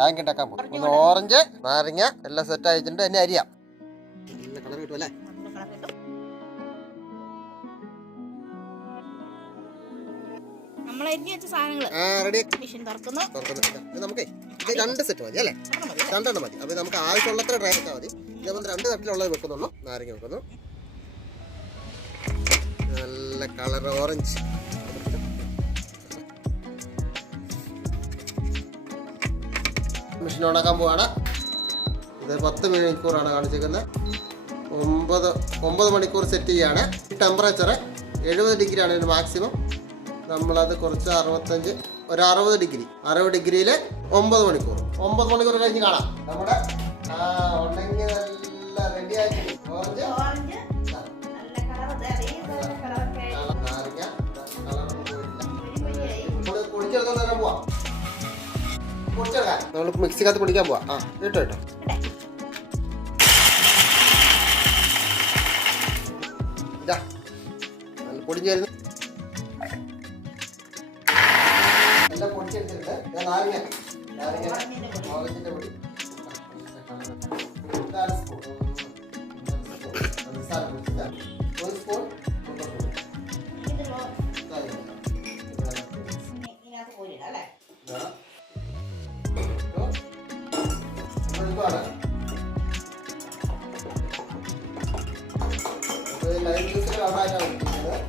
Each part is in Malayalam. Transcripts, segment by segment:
ടാങ്ക് ഉണ്ടാക്കാൻ പോകും ഒന്ന് ഓറഞ്ച് നാരങ്ങ എല്ലാം സെറ്റ് ആയിട്ടുണ്ട്. എന്നെ അരിയാം. നല്ല കളർ കിട്ടും അല്ലേ? നമുക്കേ രണ്ട് സെറ്റ് മതി അല്ലേ? രണ്ടെണ്ണം മതി അപ്പോൾ നമുക്ക് ആവശ്യമുള്ളത്ര ഡ്രൈ മതി. നമ്മൾ രണ്ട് തട്ടിലുള്ളത് വെക്കുന്നുള്ളൂ. നാരങ്ങ വെക്കുന്നു. നല്ല കളർ ഓറഞ്ച് മെഷീൻ ഓണാക്കാൻ പോവാണ്. ഇത് പത്ത് മണിക്കൂറാണ് കാണിച്ചിരിക്കുന്നത്. ഒമ്പത് ഒമ്പത് മണിക്കൂർ സെറ്റ് ചെയ്യാണ്. ടെമ്പറേച്ചർ എഴുപത് ഡിഗ്രിയാണ് ഇതിന് മാക്സിമം നമ്മളത് കുറച്ച് അറുപത്തഞ്ച് ഒരു അറുപത് ഡിഗ്രി അറുപത് ഡിഗ്രിയിൽ ഒമ്പത് മണിക്കൂർ. ഒമ്പത് മണിക്കൂർ കഴിഞ്ഞ് കാണാം. നമ്മുടെ ഉണ്ടെങ്കിൽ നല്ല റെഡി ആയിട്ട് ഓറഞ്ച്. നല്ല കളർ നമ്മൾ മിക്സിക്കകത്ത് പൊടിക്കാൻ പോവാ. ആ കേട്ടോ കേട്ടോ പൊടിഞ്ഞായിരുന്നു. ഞാൻ ഒരു സ്പൂൺ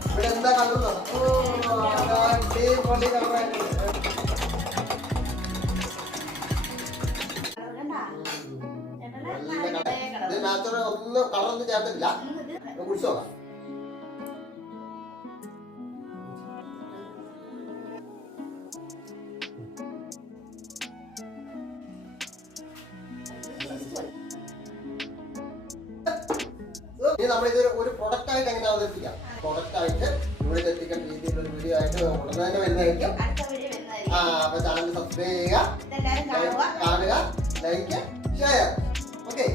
ഇവിടെ എന്താ കണ്ടോ? അടിപൊളി കവറായിട്ടുണ്ട് കളർ കണ്ടാ ചേട്ടനെ നല്ല നല്ല കളർ കളർ ഇത് മാത്രം ഒന്നും കളറൊന്നും ചേർത്തിട്ടില്ല. ഇത് ഇനി നമ്മൾ നമ്മളിത് ഒരു പ്രൊഡക്റ്റ് ആയിട്ട് എങ്ങനെ അവതരിപ്പിക്കാം? പ്രൊഡക്റ്റ് ആയിട്ട് ഇവിടെ എത്തിക്കേണ്ട രീതിയിലുള്ള വീഡിയോ ആയിട്ട് ഉടനെ തന്നെ വരുന്നതായിരിക്കും. ആ അപ്പൊ ചാനൽ സബ്സ്ക്രൈബ് ചെയ്യുക കാണുക. Like share okay